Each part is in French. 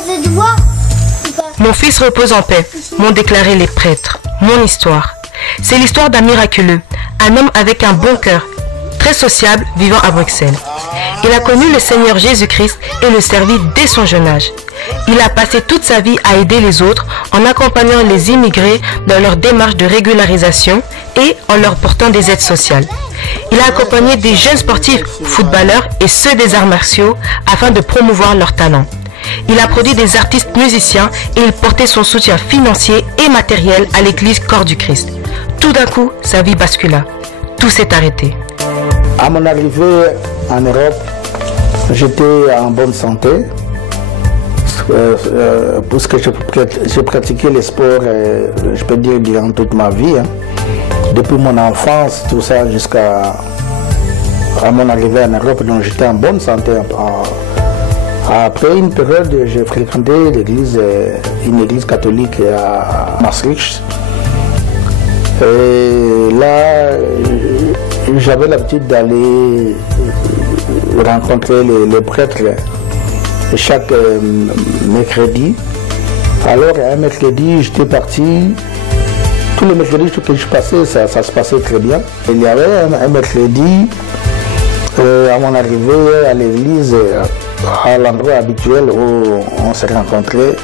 croiser du bois? Mon fils repose en paix, m'ont déclaré les prêtres. Mon histoire. C'est l'histoire d'un miraculeux, un homme avec un bon cœur, très sociable, vivant à Bruxelles. Il a connu le Seigneur Jésus-Christ et le servit dès son jeune âge. Il a passé toute sa vie à aider les autres en accompagnant les immigrés dans leur démarche de régularisation et en leur portant des aides sociales. Il a accompagné des jeunes sportifs, footballeurs et ceux des arts martiaux afin de promouvoir leurs talents. Il a produit des artistes musiciens et il portait son soutien financier et matériel à l'église Corps du Christ. Tout d'un coup, sa vie bascula. Tout s'est arrêté. À mon arrivée en Europe, j'étais en bonne santé. Puisque j'ai pratiqué les sports, je peux dire, durant toute ma vie. Depuis mon enfance, tout ça, jusqu'à mon arrivée en Europe, donc j'étais en bonne santé. Après une période, j'ai fréquenté une église catholique à Maastricht. Et là, j'avais l'habitude d'aller rencontrer les prêtres chaque mercredi. Alors, un mercredi, j'étais parti. Tous les mercredis que je passais, ça se passait très bien. Il y avait un mercredi, à mon arrivée à l'église, à l'endroit habituel où on s'est rencontrés,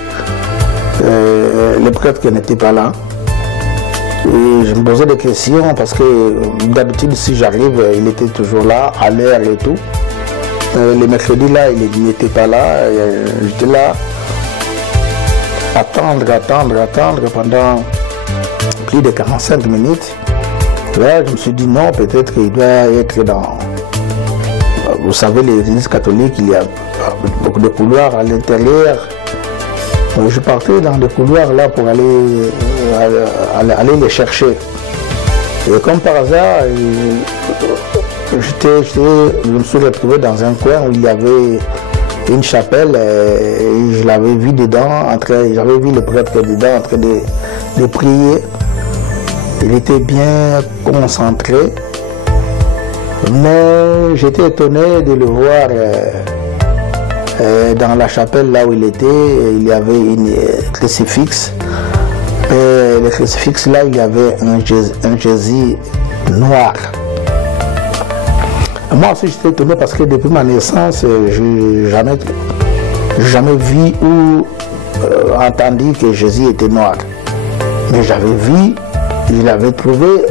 les prêtres n'étaient pas là. Et je me posais des questions parce que d'habitude, si j'arrive, il était toujours là, à l'heure et tout. Les mercredis là, il n'était pas là. J'étais là, attendre pendant plus de 45 minutes. Là, je me suis dit non, peut-être qu'il doit être dans... Vous savez, l'église catholique, il y a beaucoup de couloirs à l'intérieur. Je partais dans des couloirs là pour aller les chercher. Et comme par hasard, je me suis retrouvé dans un coin où il y avait une chapelle et je l'avais vu dedans, j'avais vu le prêtre dedans en train de prier. Il était bien concentré, mais j'étais étonné de le voir dans la chapelle là où il était. Il y avait une crucifix. Et le crucifix là, il y avait un Jésus noir. Moi aussi j'étais étonné parce que depuis ma naissance, je n'ai jamais vu ou entendu que Jésus était noir. Mais j'avais vu, je l'avais trouvé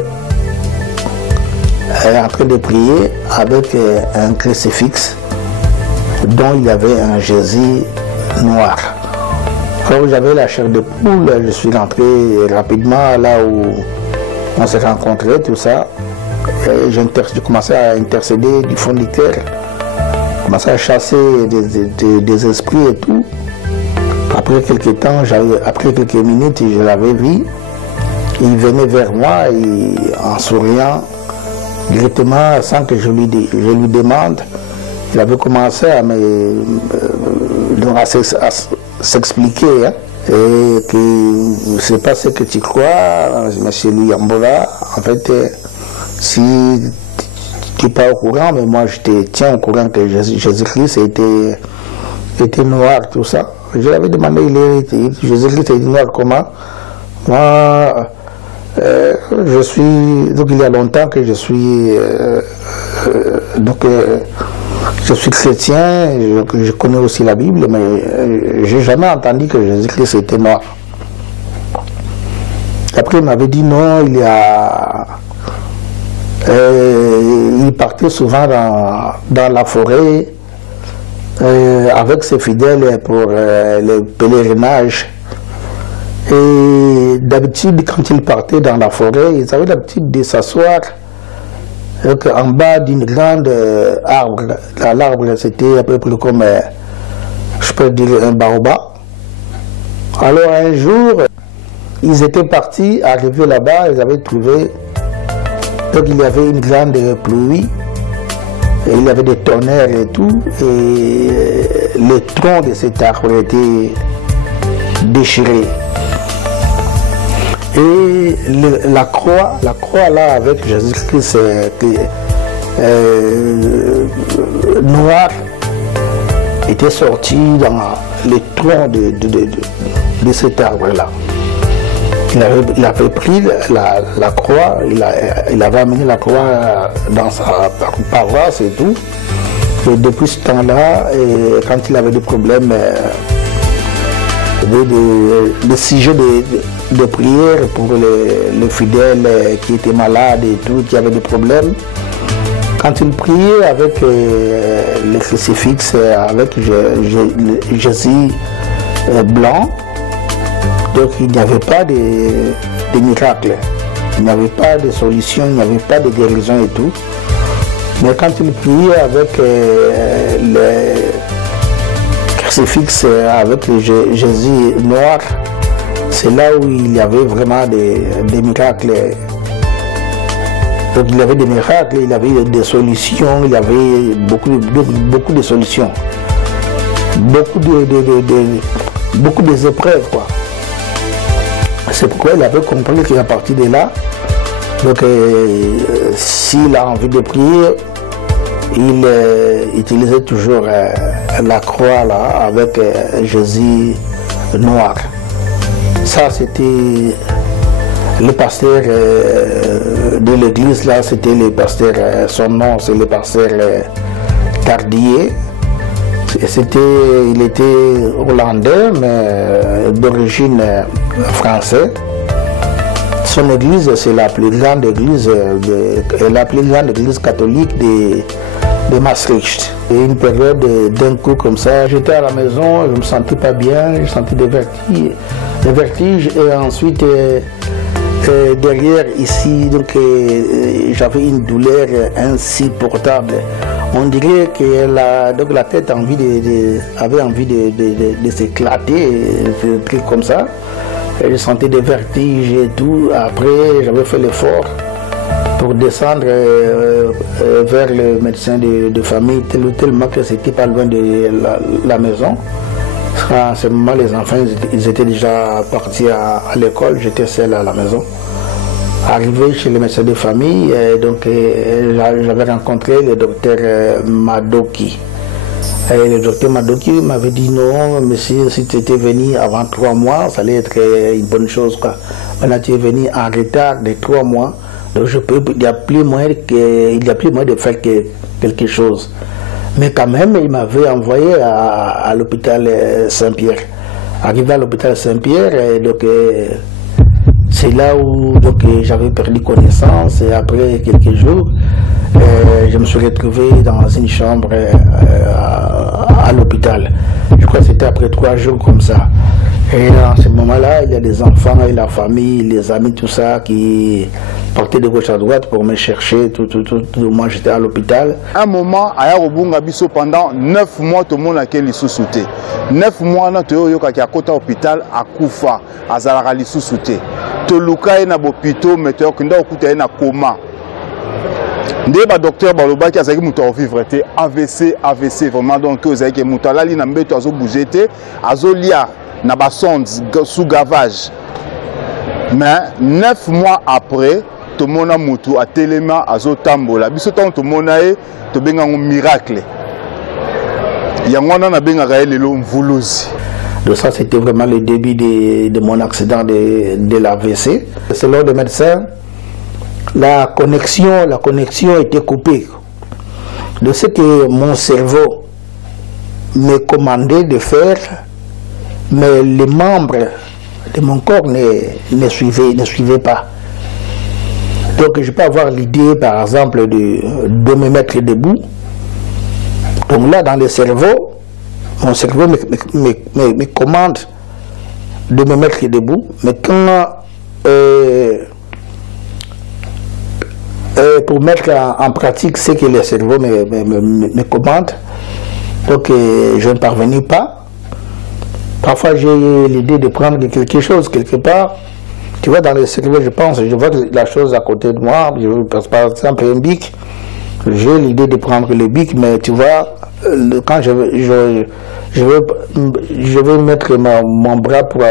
en train de prier avec un crucifix dont il y avait un Jésus noir. Quand j'avais la chair de poule, je suis rentré rapidement là où on s'est rencontrés, tout ça. J'ai commencé à intercéder du fond du cœur, commencé à chasser des esprits et tout. Après quelques temps, après quelques minutes, je l'avais vu. Il venait vers moi et, en souriant, directement, sans que je lui demande, il avait commencé à s'expliquer. Et que je ne sais pas ce que tu crois, monsieur Luyambola, en fait, si tu n'es pas au courant, mais moi je te tiens au courant que Jésus-Christ était noir, tout ça. Je l'avais demandé, Jésus-Christ était noir comment? Moi, je suis, donc il y a longtemps que je suis, je suis chrétien, je connais aussi la Bible, mais je n'ai jamais entendu que Jésus-Christ était noir. Après il m'avait dit non, il partait souvent dans la forêt avec ses fidèles pour le pèlerinage. Et d'habitude, quand ils partaient dans la forêt, ils avaient l'habitude de s'asseoir en bas d'une grande arbre. L'arbre, c'était à peu près comme, je peux dire, un baobab. Alors un jour, ils étaient partis, arrivés là-bas, ils avaient trouvé, donc il y avait une grande pluie, et il y avait des tonnerres et tout, et le tronc de cet arbre était déchiré. Et la croix là avec Jésus-Christ noir, était sorti dans le tronc de cet arbre-là. Il avait pris la croix, il avait amené la croix dans sa paroisse et tout. Et depuis ce temps-là, quand il avait des problèmes de sujet de prière pour les fidèles qui étaient malades et tout, qui avaient des problèmes, quand il priait avec le crucifix, avec Jésus blanc, donc il n'y avait pas de miracle, il n'y avait pas de solution, il n'y avait pas de guérison et tout. Mais quand il priait avec le crucifix, avec le Jésus noir, c'est là où il y avait vraiment des miracles. Donc il y avait des miracles, il y avait des solutions, il y avait beaucoup de solutions. Beaucoup des épreuves, quoi. C'est pourquoi il avait compris qu'à partir de là, donc s'il a envie de prier, il utilisait toujours la croix là avec Jésus noir. Ça c'était le pasteur de l'église là, c'était le pasteur, son nom c'est le pasteur Tardier. Il était hollandais mais d'origine française. Son église, c'est la plus grande église, catholique de Maastricht. Et une période d'un coup comme ça, j'étais à la maison, je me sentais pas bien, je sentais des vertiges et ensuite derrière ici, donc j'avais une douleur insupportable. On dirait que la tête avait envie de s'éclater, des trucs comme ça. Et je sentais des vertiges et tout. Après, j'avais fait l'effort pour descendre vers le médecin de famille, tellement que c'était pas loin de la maison. À ce moment, les enfants, ils étaient déjà partis à l'école, j'étais seul à la maison. Arrivé chez le médecin de famille, donc j'avais rencontré le docteur Madoki. Et le docteur Madoki m'avait dit non, monsieur, si tu étais venu avant 3 mois, ça allait être une bonne chose, quoi. Maintenant, tu es venu en retard de 3 mois, donc il n'y a plus moyen de faire quelque chose. Mais quand même, il m'avait envoyé à l'hôpital Saint-Pierre. Arrivé à l'hôpital Saint-Pierre, donc c'est là où j'avais perdu connaissance et après quelques jours, je me suis retrouvé dans une chambre à l'hôpital. Je crois que c'était après 3 jours comme ça. Et à ce moment-là, il y a des enfants et la famille, les amis, tout ça, qui partaient de gauche à droite pour me chercher. Moi, j'étais à l'hôpital. À un moment, à Yarobunga Bisso, pendant 9 mois, tout le monde a été sous-souté. 9 mois, on a été à l'hôpital à Koufa, à Zalakali sous-souté. Toluka est dans l'hôpital, mais tu as été en coma. Le docteur Baloba qui a dit que vivre était AVC vraiment donc que avez mutala li na mbeto azo bougete azo lia na ba sonde sous gavage. Mais 9 mois après to mona mutu a telema azo tambola biso to mona e to benga un miracle. Yango na benga ka lelo mvuluzi. Donc ça c'était vraiment le début de mon accident de l'AVC. Selon le médecin, la connexion était coupée. De ce que mon cerveau me commandait de faire, mais les membres de mon corps ne suivaient pas. Donc je peux avoir l'idée, par exemple, de me mettre debout. Donc là, dans le cerveau, mon cerveau me commande de me mettre debout, mais quand pour mettre en pratique ce que le cerveau me commande, donc je ne parvenais pas. Parfois j'ai l'idée de prendre quelque chose quelque part. Tu vois, dans le cerveau, je vois la chose à côté de moi. Par exemple, un bic. J'ai l'idée de prendre le bic, mais tu vois, quand je veux mettre mon bras pour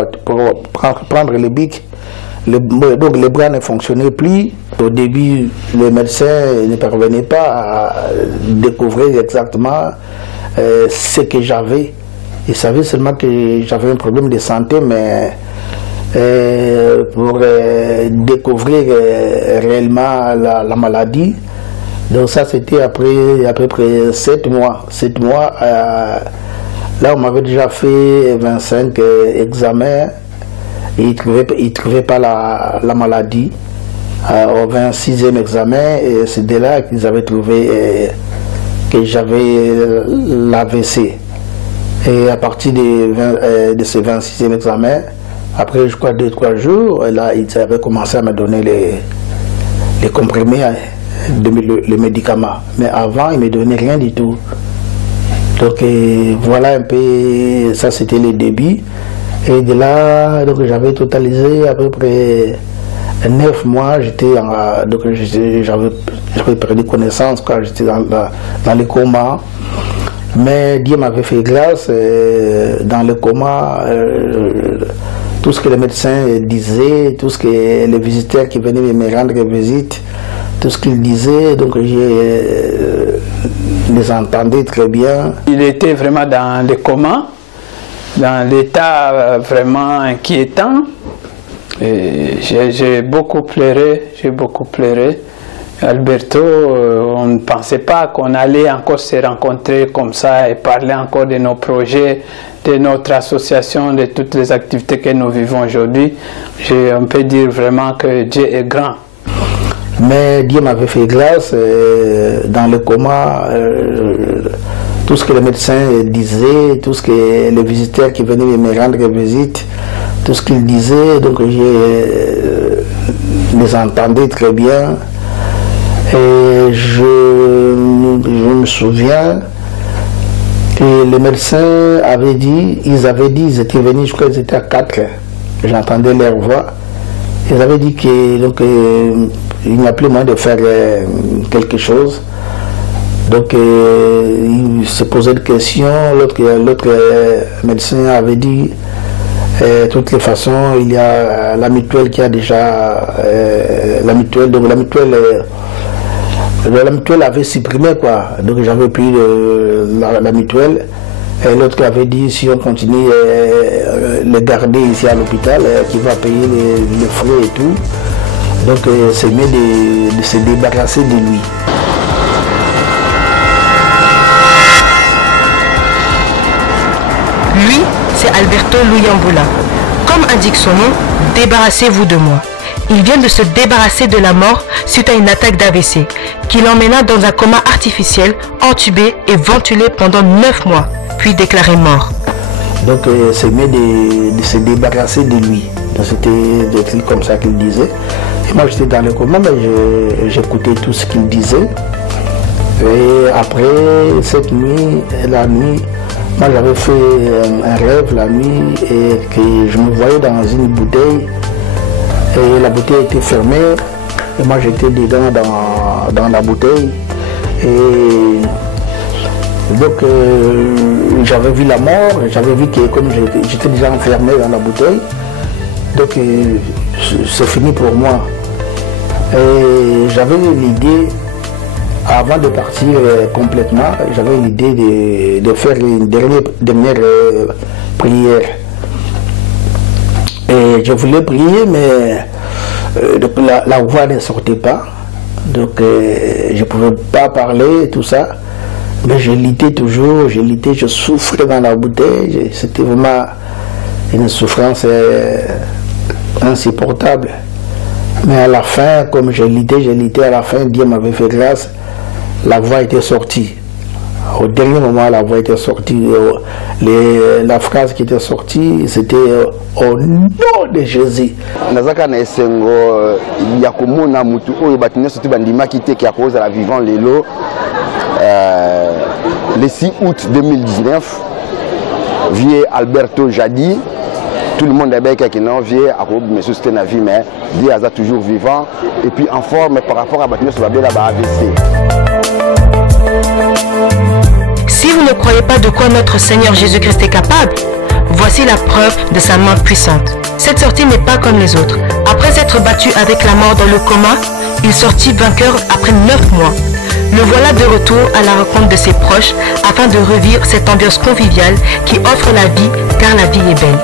prendre le bic, donc les bras ne fonctionnaient plus. Au début, le médecin ne parvenait pas à découvrir exactement ce que j'avais. Il savait seulement que j'avais un problème de santé, mais pour découvrir réellement la maladie, donc ça c'était après à peu près 7 mois. 7 mois, là on m'avait déjà fait 25 examens et ils ne trouvaient pas la maladie. Au 26e examen, c'est de là qu'ils avaient trouvé que j'avais l'AVC. Et à partir de ce 26e examen, après je crois 2-3 jours, là ils avaient commencé à me donner les comprimés, les médicaments. Mais avant, ils ne me donnaient rien du tout. Donc voilà un peu, ça c'était le début. Et de là, donc j'avais totalisé à peu près 9 mois, j'avais perdu connaissance quand j'étais dans le coma. Mais Dieu m'avait fait grâce, dans le coma, tout ce que les médecins disaient, tout ce que les visiteurs qui venaient me rendre visite, tout ce qu'ils disaient, donc je les entendais très bien. Il était vraiment dans le coma, dans l'état vraiment inquiétant. J'ai beaucoup pleuré, Alberto, on ne pensait pas qu'on allait encore se rencontrer comme ça et parler encore de nos projets, de notre association, de toutes les activités que nous vivons aujourd'hui. On peut dire vraiment que Dieu est grand. Mais Dieu m'avait fait grâce, dans le coma, tout ce que les médecins disaient, tout ce que les visiteurs qui venaient me rendre visite, tout ce qu'ils disaient, donc je les entendais très bien. Et je me souviens que les médecins avaient dit, ils étaient venus, je crois qu'ils étaient à 4, j'entendais leur voix. Ils avaient dit que donc, il n'y a plus moyen de faire quelque chose. Donc ils se posaient des questions, l'autre médecin avait dit, de toutes les façons, il y a la mutuelle qui a déjà la mutuelle, donc la mutuelle avait supprimé quoi, donc j'avais pris la mutuelle, et l'autre avait dit si on continue le garder ici à l'hôpital, qui va payer les frais et tout, donc c'est mieux de se débarrasser de lui. Lui, c'est Alberto Luyambula. Comme indique son nom, débarrassez-vous de moi. Il vient de se débarrasser de la mort suite à une attaque d'AVC qui l'emmena dans un coma artificiel, entubé et ventilé pendant 9 mois, puis déclaré mort. Donc c'est mieux de se débarrasser de lui. C'était des trucs comme ça qu'il disait. Et moi j'étais dans le coma, mais j'écoutais tout ce qu'il disait. Et après cette nuit, la nuit, moi j'avais fait un rêve la nuit et que je me voyais dans une bouteille. Et la bouteille était fermée et moi j'étais dedans dans la bouteille et donc j'avais vu la mort, j'avais vu que comme j'étais déjà enfermé dans la bouteille, donc c'est fini pour moi. Et j'avais l'idée, avant de partir complètement, j'avais l'idée de faire une dernière prière. Et je voulais prier, mais la voix ne sortait pas. Donc je ne pouvais pas parler, tout ça. Mais je littais toujours, je souffrais dans la bouteille. C'était vraiment une souffrance insupportable. Mais à la fin, comme je littais, à la fin, Dieu m'avait fait grâce. La voix était sortie. Au dernier moment, la voix était sortie. La phrase qui était sortie, c'était au nom de Jésus. Nazaka na esengo ya komona mutu oyo batinyo sotu bandima kite ki akoza la vivant lelo le 6 août 2019 vieux Alberto Jadi, tout le monde est bien qui non vieux à mais c'était na vie mais Dieu a toujours vivant et puis en forme par rapport à batinyo sur la AVC. Si vous ne croyez pas de quoi notre Seigneur Jésus-Christ est capable, voici la preuve de sa main puissante. Cette sortie n'est pas comme les autres. Après s'être battu avec la mort dans le coma, il sortit vainqueur après 9 mois. Le voilà de retour à la rencontre de ses proches afin de revivre cette ambiance conviviale qui offre la vie car la vie est belle.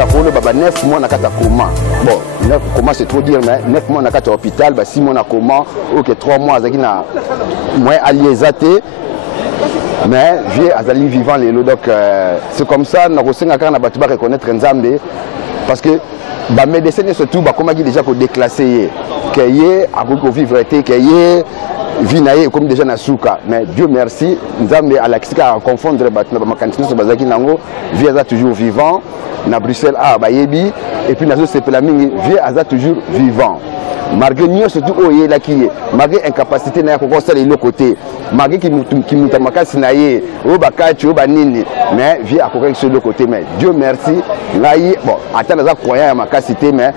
Avant baba 9 mois na kata coma. Bon, 9 coma c'est trop dire mais 9 mois na kata hôpital, 6 mois na coma, OK 3 mois azaki na moins aliésaté. Mais vieux azali vivant les donc c'est comme ça na kosenga kana batu ba reconnaître Nzambe parce que ba médecin surtout ba comment déjà ko déclasser que yé a ko vivre été que yé vinaye comme déjà na souka mais Dieu merci Nzambe à la kisika confondre batu na ba makantina so bazaki nango vieux a toujours vivant na Bruxelles a bayebi et puis nazo sepela mingi vieux aza toujours vivant malgré nous surtout oyé la qui malgré incapacité na ko ça le côté malgré qui mutamaka sinaye o bakati o banini mais vieux a correct sur le côté mais Dieu merci ngai bon attendre za croyant ya makasité mais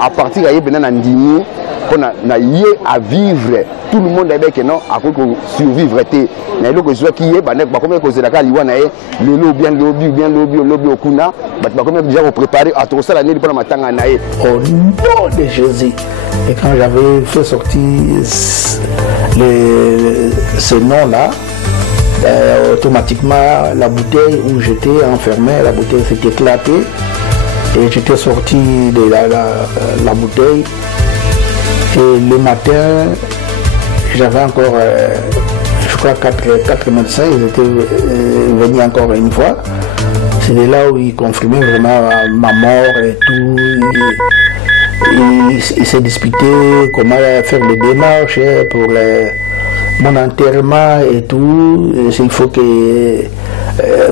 à partir ya bena na ndini na yé à vivre tout le monde avec non à survivre té mais le que je qui est ba comme ko zela ka liwa na ye le lobby okuna ba comme déjà préparer à tout ça l'année pour matanga na ye au nom de Jésus. Et quand j'avais fait sortir ce nom-là, automatiquement la bouteille où j'étais enfermé, la bouteille s'est éclatée et j'étais sorti de la bouteille. Et le matin, j'avais encore, je crois, 4 médecins, ils étaient venus encore une fois. C'était là où ils confirmaient vraiment ma mort et tout. Il s'est disputé comment faire les démarches pour mon enterrement et tout. Il faut que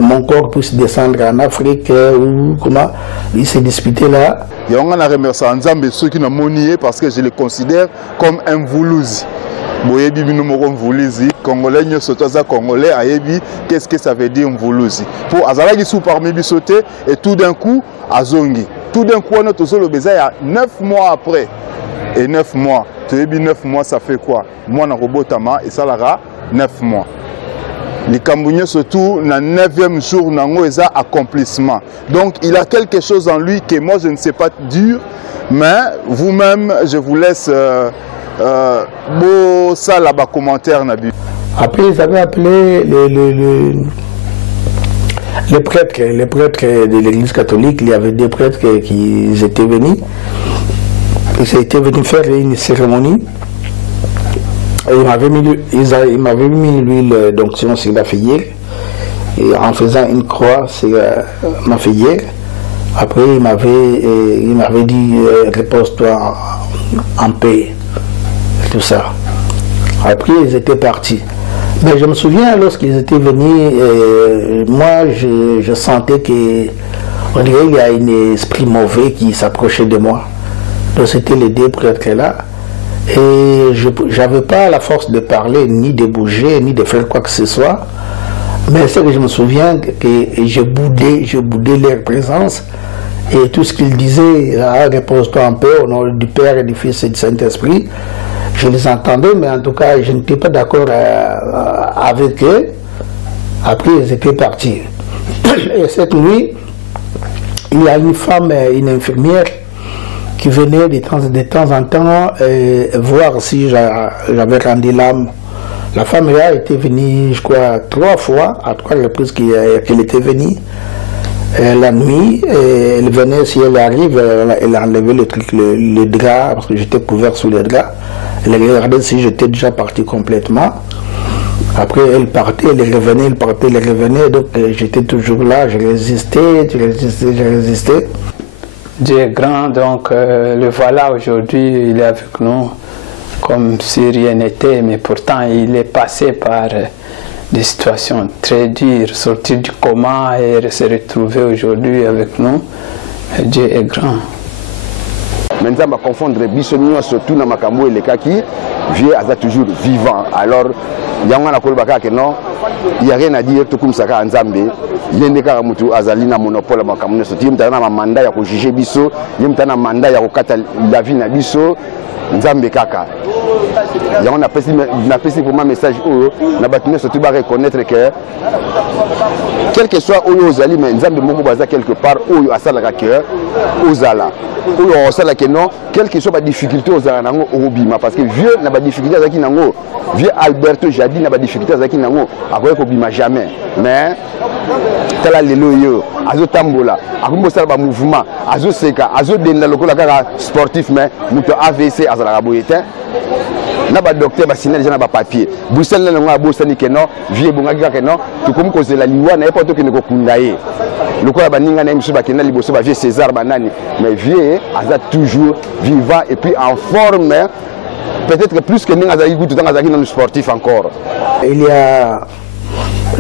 mon corps puisse descendre en Afrique ou comment. Il s'est disputé là. Il y a un remerciement Nzambe ceux qui n'ont monié parce que je les considère comme un Voulouzi. Boyebi binomoro Mvoulizi, Congolais ne sotoza Congolais ayebi qu'est-ce que ça veut dire Mvoulizi. Pour Azalagi sous parmi bisoté et tout d'un coup Azongi. Tout d'un coup on a tous le besoin il y a 9 mois après. Et 9 mois, tu as dit 9 mois ça fait quoi? Moi na robotama et ça lara 9 mois. Les Cambougnais surtout na 9e jour nango eza accomplissement. Donc il a quelque chose en lui que moi je ne sais pas dire mais vous-même je vous laisse beau ça là-bas commentaire Nabi. Après ils avaient appelé les prêtres de l'église catholique, il y avait des prêtres qui étaient venus. Ils étaient venus faire une cérémonie. Ils m'avaient mis l'huile d'onction sur la filière et en faisant une croix sur ma filière. Après il m'avait dit repose-toi en paix. Tout ça. Après, ils étaient partis. Mais je me souviens, lorsqu'ils étaient venus, moi, je sentais qu'on dirait qu'il y a un esprit mauvais qui s'approchait de moi. Donc, c'était les deux prêtres là. Et je n'avais pas la force de parler, ni de bouger, ni de faire quoi que ce soit. Mais c'est que je me souviens que je boudais leur présence. Et tout ce qu'ils disaient, repose-toi en paix, au nom du Père et du Fils et du Saint-Esprit. Je les entendais, mais en tout cas, je n'étais pas d'accord avec eux. Après, ils étaient partis. Et cette nuit, il y a une femme, une infirmière, qui venait de temps en temps voir si j'avais rendu l'âme. La femme là était venue, je crois, 3 fois, à 3 reprises qu'elle était venue. La nuit, elle venait, si elle arrive, elle enlevait le truc, le drap, parce que j'étais couvert sous le drap. Elle regardait si j'étais déjà parti complètement. Après, elle partait, elle revenait, elle partait, elle revenait. Donc, j'étais toujours là, je résistais. Dieu est grand, donc le voilà aujourd'hui, il est avec nous comme si rien n'était, mais pourtant il est passé par des situations très dures, sortir du coma et se retrouver aujourd'hui avec nous. Dieu est grand. Maintenant, on va confondre Bissonio surtout dans Makambo et les Kaki, vieux a toujours vivant. Alors, il y a un colbaka que non, il n'y a rien à dire, tout comme ça, en Zambie. Il y a un cas où Azali na monopole Makambo, il y a un mandat à juger Bisso, il y a un mandat à la vie na Bisso, Nzambe Kaka. on a passé pour un message où on a surtout reconnaître que quel que soit où aux alliés, mais Nzambe moko baza quelque part où à ça la cœur aux ala où on sait que non, quelle que soit la difficulté aux ala nango obima parce que vieux n'a pas difficulté à qui nango vieux Alberto Jadi n'a pas difficulté à qui nango à quoi obima jamais mais tala lelo yo azo tambola akumbo sala ba mouvement azo seka azo denda lokola kaka sportif mais muto AVC azala boyete na ba docteur ba signer déjà na ba papier Bruxelles na nga bosani ke non vie bongaki kaka non to comme cause la liwa na epoto ke ne ko kundaye lokola ba ninga na miso ba kena liboso ba vie César banani mais vie aza toujours vivant et puis en forme peut-être plus que ninga azaki tout temps azaki dans le sportif encore. Il y a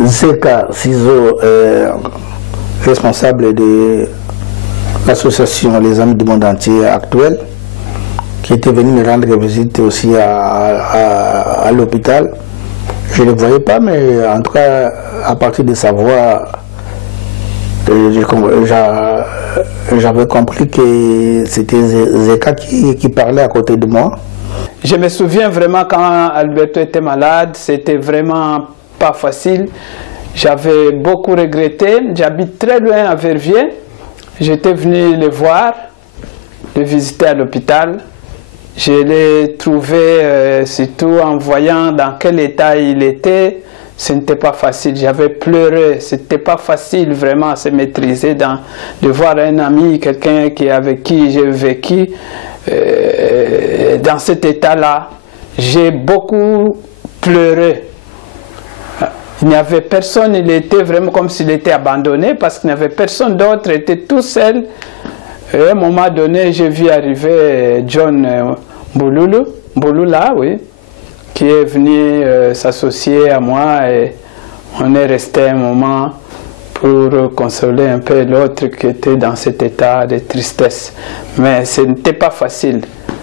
Zeka Sizo, responsable de l'association Les Amis du Monde Entier actuelle, qui était venu me rendre visite aussi à l'hôpital. Je ne le voyais pas, mais en tout cas, à partir de sa voix, j'avais compris que c'était Zeka qui parlait à côté de moi. Je me souviens vraiment quand Alberto était malade, c'était vraiment pas facile. J'avais beaucoup regretté. J'habite très loin à Verviers. J'étais venu le voir, le visiter à l'hôpital. Je l'ai trouvé, surtout en voyant dans quel état il était, ce n'était pas facile. J'avais pleuré. Ce n'était pas facile vraiment à se maîtriser, de voir un ami, quelqu'un avec qui j'ai vécu dans cet état-là. J'ai beaucoup pleuré. Il n'y avait personne, il était vraiment comme s'il était abandonné parce qu'il n'y avait personne d'autre, il était tout seul. Et à un moment donné, j'ai vu arriver John Mbulula, oui, qui est venu s'associer à moi et on est resté un moment pour consoler un peu l'autre qui était dans cet état de tristesse. Mais ce n'était pas facile.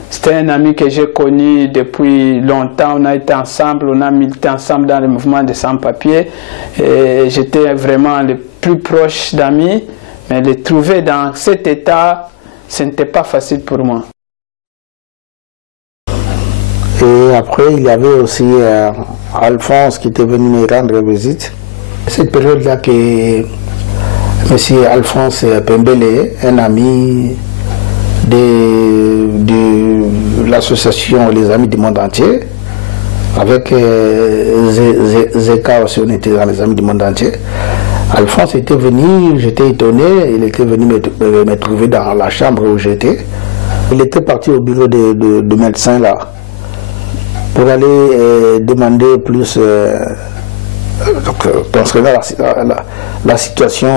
C'était un ami que j'ai connu depuis longtemps, on a été ensemble, on a milité ensemble dans le mouvement des sans-papiers. Et j'étais vraiment le plus proche d'amis, mais le trouver dans cet état, ce n'était pas facile pour moi. Et après, il y avait aussi Alphonse qui était venu me rendre visite. Cette période-là que M. Alphonse Pembele, un ami de l'association Les Amis du Monde Entier, avec Zeka aussi, on était dans Les Amis du Monde Entier. Alphonse était venu, j'étais étonné, il était venu me trouver dans la chambre où j'étais. Il était parti au bureau de médecin là, pour aller demander plus concernant la situation.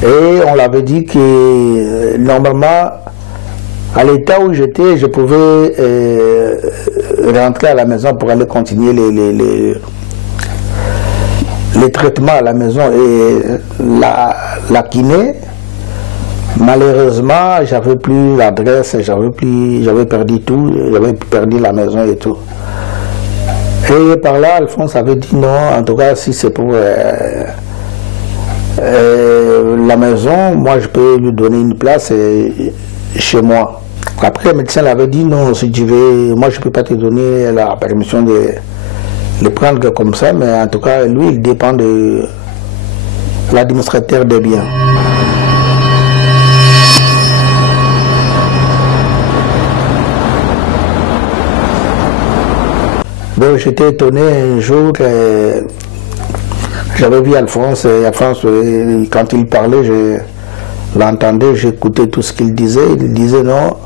Et on l'avait dit que normalement, à l'état où j'étais, je pouvais rentrer à la maison pour aller continuer les traitements à la maison. Et la kiné, malheureusement, j'avais plus l'adresse, j'avais perdu tout, j'avais perdu la maison et tout. Et par là, Alphonse avait dit non, en tout cas, si c'est pour la maison, moi je peux lui donner une place chez moi. Après, le médecin l'avait dit non, si tu veux, moi je ne peux pas te donner la permission de le prendre comme ça, mais en tout cas, lui, il dépend de l'administrateur des biens. Donc j'étais étonné un jour, j'avais vu Alphonse, et Alphonse, quand il parlait, je l'entendais, j'écoutais tout ce qu'il disait. Il disait non,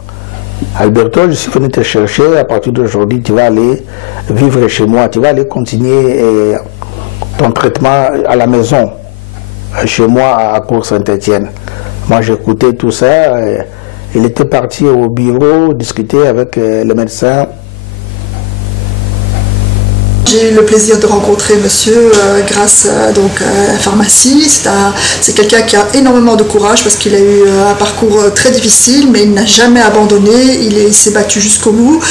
Alberto, je suis venu te chercher, à partir d'aujourd'hui, tu vas aller vivre chez moi, tu vas aller continuer ton traitement à la maison, chez moi à Cour Saint-Étienne. Moi j'écoutais tout ça, il était parti au bureau discuter avec le médecin. J'ai eu le plaisir de rencontrer monsieur grâce donc, à la pharmacie. C'est quelqu'un qui a énormément de courage parce qu'il a eu un parcours très difficile, mais il n'a jamais abandonné, il s'est battu jusqu'au bout.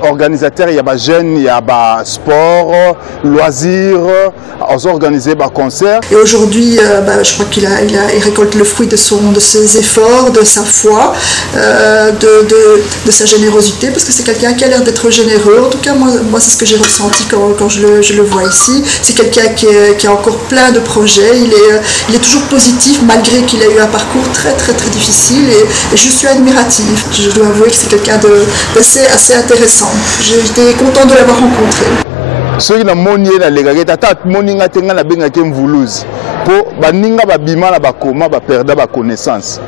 Organisateur, il y a des jeunes, il y a des sports, loisirs, organisé des concerts. Et aujourd'hui, je crois qu'il récolte le fruit de ses efforts, de sa foi, de sa générosité, parce que c'est quelqu'un qui a l'air d'être généreux. En tout cas, moi c'est ce que j'ai ressenti quand je le vois ici. C'est quelqu'un qui a encore plein de projets. Il est toujours positif, malgré qu'il a eu un parcours très très très difficile. Et je suis admirative. Je dois avouer que c'est quelqu'un d'assez intéressant. J'étais content de l'avoir rencontré. Ceux qui n'ont pas les tata moninga tenga na benga ke mvuluzi po baninga babima na bakoma ba perda ba connaissance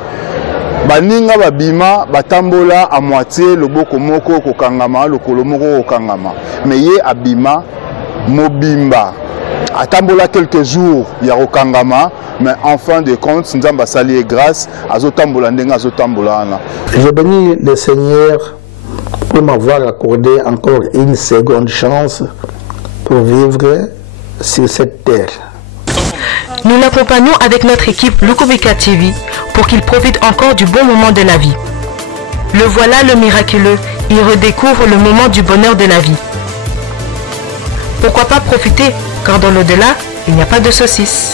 baninga babima batambola à moitié loboko moko kokangama lokolo moko kokangama mais ye abima mobimba atambola quelques jours ya kokangama mais en fin de compte nzamba sali grâce azotambola ndenga azotambola na. Je bénis le Seigneur pour m'avoir accordé encore une seconde chance pour vivre sur cette terre. Nous l'accompagnons avec notre équipe Lukubika TV pour qu'il profite encore du bon moment de la vie. Le voilà le miraculeux, il redécouvre le moment du bonheur de la vie. Pourquoi pas profiter, car dans l'au-delà, il n'y a pas de saucisse.